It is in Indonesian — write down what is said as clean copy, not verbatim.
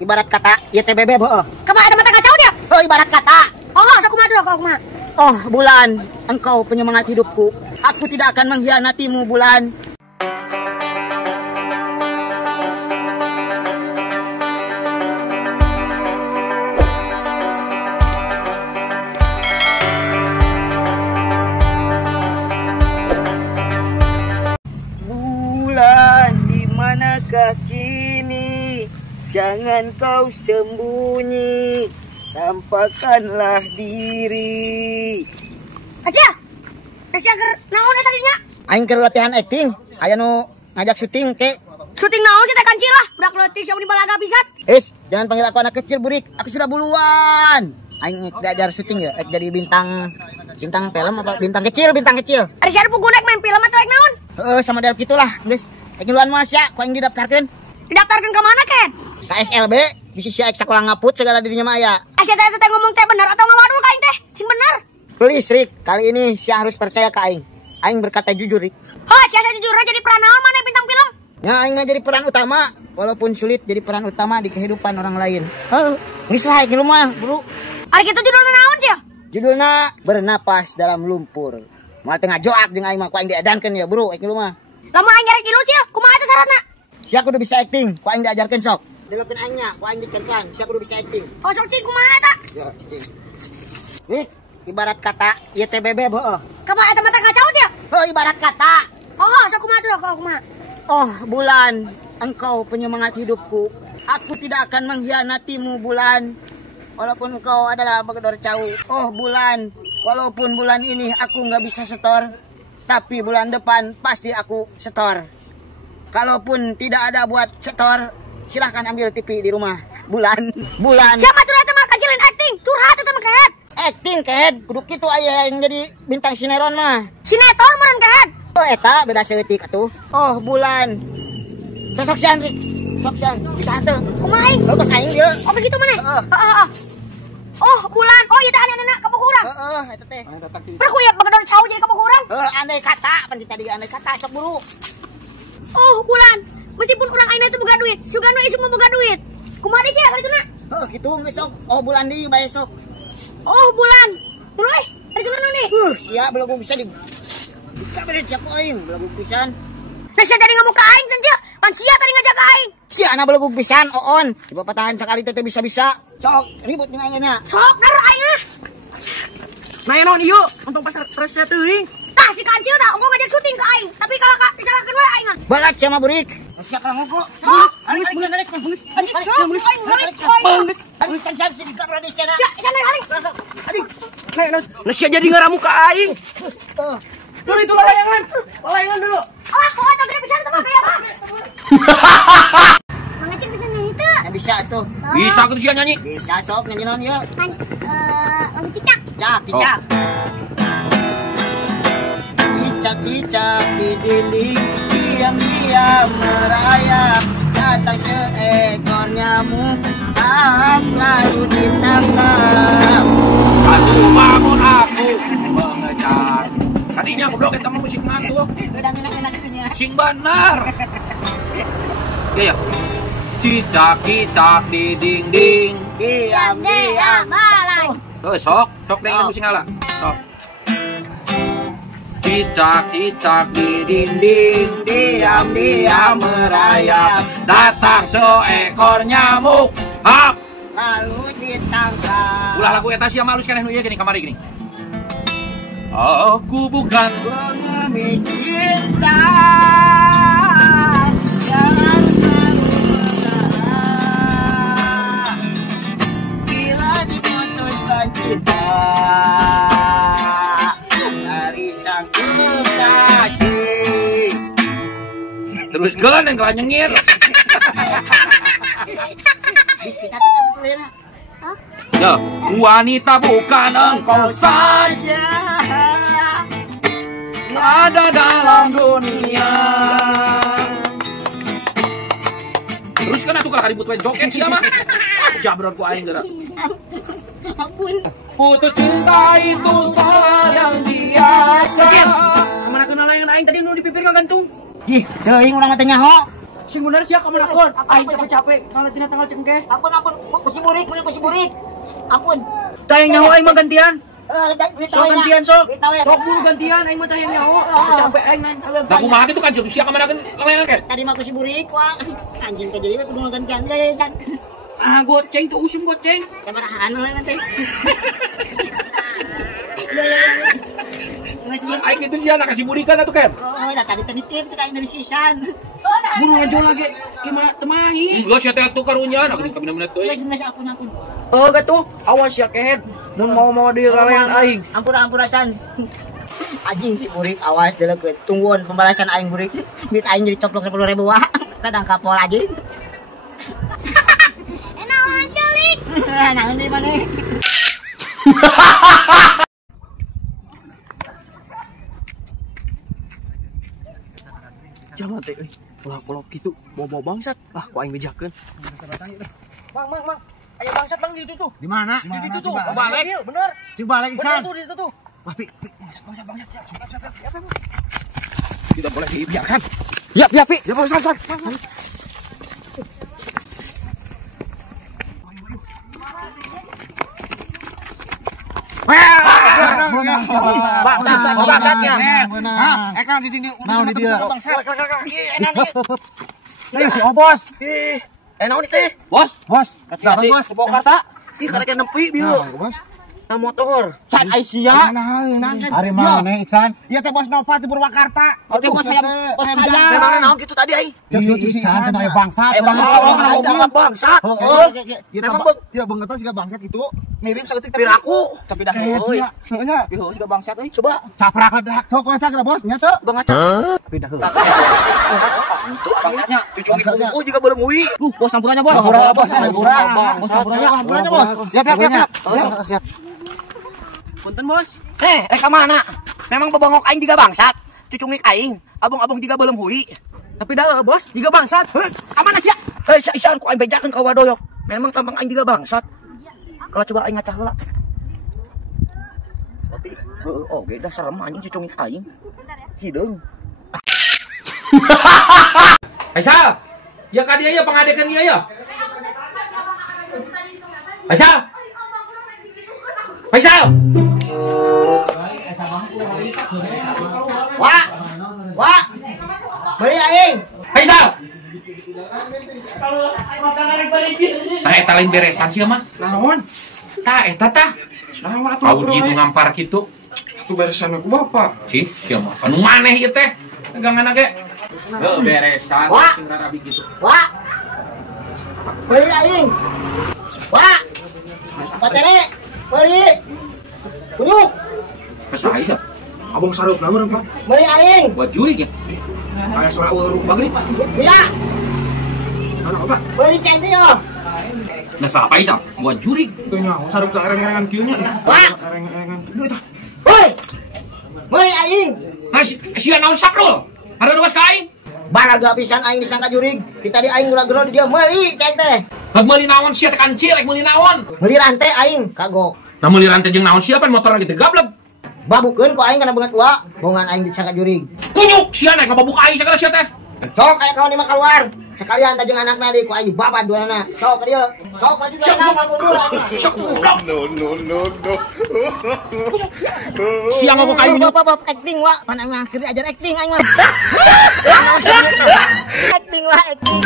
Ibarat kata YTBB boh. Kamu ada mata kacau dia? Oh, ibarat kata. Oh, aku mah dulu, aku mah. Oh, Bulan, engkau penyemangat hidupku. Aku tidak akan mengkhianatimu, Bulan. Bulan, di manakah kini? Jangan kau sembunyi, tampakkanlah diri. Aja, kasih agar naon tadinya? Aing keur latihan acting, aya nu ngajak syuting ke. Syuting naon sih teh kancil lah, budak leutik siapa di balaga pisan. Jangan panggil aku anak kecil, Burik. Aku sudah buluan. Aing diajar syuting ya, jadi bintang film apa bintang kecil. Ada siapa pugunek main film atau naon? Sama del gitulah, guys. Aing duluan mas ya, ku aing didaftarkeun. Didaftarkeun ke mana, Ken? KSLB, bisa sia sekolah ngaput segala dirinya mah ya. Sia teh ngomong teh bener atau ngawadul ka aing teh? Sing bener. Please, Rik, kali ini sia harus percaya ke aing. Aing berkata jujur, Rik. Sia jujur aja jadi peran naon mana bintang film? Ya, aing mah jadi peran utama, walaupun sulit jadi peran utama di kehidupan orang lain. Geus lah ieu mah, Bro. Ari kitu judulna naon sia? Judulna Bernapas Dalam Lumpur. Moal teu ngajoak jeung aing mah ku aing diedankeun ya, Bro, ieu mah. Lamun aing nyarek kilu sia, kumaha teh syaratna? Sia kudu bisa acting, ku aing diajarkeun sok. Deleukeun aing nya, ku aing dicerkan, sia kudu bisa acting. Oh, sok cing kumaha eta? Ya, acting. Ibarat kata YTBB boh. Kamu ada mata kacau dia? Oh, ibarat kata. Oh, sok kumaha dulu, aku mah. Oh, Bulan, engkau penyemangat hidupku. Aku tidak akan mengkhianatimu, Bulan. Walaupun engkau adalah bagedor cau. Oh, Bulan, walaupun bulan ini aku nggak bisa setor, tapi bulan depan pasti aku setor. Kalaupun tidak ada buat setor, silahkan ambil TV di rumah. Bulan. Siapa tuh eta mah kajilin acting? Curhat eta mah kahet. Acting kahet, kudu kitu aya yang jadi bintang sinetron mah. Sinetron meureun kahet. Oh, eta beda seutik atuh. Oh, Bulan. Sok sian, Rik. Sok sian. Bisa teu? Kumaha aing? Geus aing dieu. Oh, geus kitu maneh? Heeh. Oh, Bulan. Oh, ieu teh aneuna kamu kurang. Eta teh. Perkuyap bagedor cau jadi kamu kurang. Andai kata, pan tadi andai kata sok buru. Oh, Bulan. Meskipun urang aina teh boga duit, sugano isuk mah boga duit. Kumaha deui aya karituna? Kitu geus sok. Oh, Bulan deui bae sok. Oh, Bulan. Tuluy, karituna nu nih? Sia belagu bisa di. Dika bere siapa aing, belagu pisan. Nah, sia tadi ngamuk ka aing cenah. Pan sia tadi ngajaga aing. Sia ana belagu pisan, Oon. Coba patahan sekali teh bisa-bisa. Sok, ribut jeung aing nya. Sok, naruh aing ah. Nah, naon ieu? Untung pasar presnya teuing. Tah si kancil tah engko ngajak syuting ke aing, tapi kalau ka disalahkeun we aing ah. Balat sia mah Burik. Sia kalau ngoko. Aing balik. Nah, sia jadi ngaramu ka aing. Dulu itu lalayangan dulu. Ah, kok eta gede pisan teh mah kayak apa? Mangecek bisa nyanyi teu? Ya bisa tuh. Bisa aku tuh sia nyanyi. Bisa sok nyanyi naon ieu? Kan lagu cicak. Cicak. Cicak di dinding, diam-diam merayap, datang seekor nyamuk, lalu ditangkap. Aduh, bangun aku mengejar. Tadinya goblok eta mah musik ngantuk. Enak-enak itunya. Sing benar. Ya. Cicak di dinding. Diam-diam malai. Sok deh musik ngala. Sok. Cicak di dinding, diam-diam merayap, datang seekor nyamuk, hap, Lalu ditangkap. ulah lagu eta sia malus keneh nu ieu gini kamari gini. Aku bukan pengemis cinta, jangan salah bila diputuskan cinta dari sang kekasih. terus geun yang kelah nyengir. Bisa tuh kan betul ya? Ya, wanita bukan engkau saja ada dalam dunia. Terus kan atuh kalau dibutuhin joget sih mah. Jabron ku aing geura. Ampun. Putus cinta itu salah yang biasa. Mana kenal layangan aing tadi nu di pipir ngagantung. Ih, teuing urang teh nyaho. Sing bener siya kamu lakon. Aing capek-capek kalau tanggal cengkeh. Ampun, kusi burik. Ampun. Tayang nyaho aing mah gantian. So gantian sok. Sok Sok dulu gantian aing mah tayang nyaho. Capek aing nang. Da kumaha kitu kan sia ka mana lawean ke. Tadi mah kusi burik, wah. Anjing ke jadi kudu gantian ya, San. Ah, goceng tuh usum goceng. Kamarahan lah nanti. Aing kitu sia na kasih burikan atuh kan. Oh, lah tadi tip kayak dari sisan. Burung ngajol lagi. Kima temahi. Enggak sia teh atuh karunya na ka bener-bener teuing. Geus ampun. Oh, gatuh. Awas ya kehead. Mun mau di lalean aing. Ampurasan. Anjing si burik awas deuleu ke tungguan pembalasan aing burik. Duit aing jadi coplok 10.000 wah. Kadang kapol aja. Enak Lik. Nah, di mana? Jangan teh euy. Ulah kitu bawa bangsat. Ah, ku aing bejakeun. Mang. Aya bangsat Bang di itu tuh. Di mana? Di itu tuh. Balik. Bener. Si balik Bener Iksan. tuh di itu tuh. Wah, Pi. Bangsat. Siap. Tidak boleh dibiarkan. Ya, Pi. Ya, Bang, san. Bangsatnya. Hah? Ekan di sini. Mau di dia. Bangsat. Ayo si Obos. Enak nih teh. Bos, Bos. Hati-hati. Bos. Ke Purwakarta. Ih, karek nempi bieu. Nah, Bos. Na motor. Can Aisyah. Hari mana Iksan? Iya teh Bos Nova di Purwakarta. Oke, bos saya. Memang naon kitu tadi aing. Iksan cenah bangsat. Aing bangsat. Oh, Memang ya banget sih bangsat itu mirip saeutik piraku. Tapi dah euy. Piho juga bangsat euy. Coba caprak dak sok ngacak Bos nya teh. bangaca. Tapi dah euy. Bangsatnya. Cucu ibu juga belum uwi. Bos sampurannya bos. Sampurannya Bos. Ya. Siap. Punten bos. Reka mana? Memang bebongok aing juga bangsat. Cucungik aing, abong-abong juga belum hui. Tapi dah bos juga bangsat. Aman sia. Isan ku aing bejakeun ka wadoyok. Memang tampang aing juga bangsat. Kalau coba aing ngacah heula. Tapi oge dah serem anjing cucungik aing. Hideung. Aisyah. Ya ka dia ya pengadekan dia ya. Aisyah. Wah. Beli aing. Aisyah. Eta lain beresan sia mah. Naon? Eta tah. Naon atuh? Tahu gitu ngampar gitu. Itu beresan aku bapak. Cih, sia mah. Anu maneh ieu teh. Pegangan ge. Heuh beresan Wah. sing rabi gitu. Wah. Beli aing. Wah. Patere. Beli. Kunyuk. Kesaha ieu? Abang sarup namun apa? Beli aing. Buat juri ge. Aya suara urung bagni. Iya. Anak apa? Beli cek dia. Nah siapa Aisyah? Buat juri. Teu nyaho sarup sareng-erengan kieu nya. Wah. Sareng-erengan kieu tah. Woi. Beli aing. Nah sia naon saprul? Ada ruas ka aing? Baraga pisan aing disangka jurig. Kita di aing gula-gula di dia meuli cek teh. Heuh meuli naon sia teh kancil rek meuli naon? Meuli rantai aing kagok. Nah meuli rantai jeung naon sia pan motorna gitu gablek. Babukeun ku aing kana beungat ua, bongan aing disangka jurig. Kunyuk sia naik ka babuka aing sagala sia teh. Sok aya kawan lima keluar. Sekalian tajeng anakna di ku aing babat duana. Sok ka dieu. Sok maju ka naon ka mundur. Sia ngomong kayu Bapak acting wa, pan aing akhir ajar acting aing mah. Acting wa acting.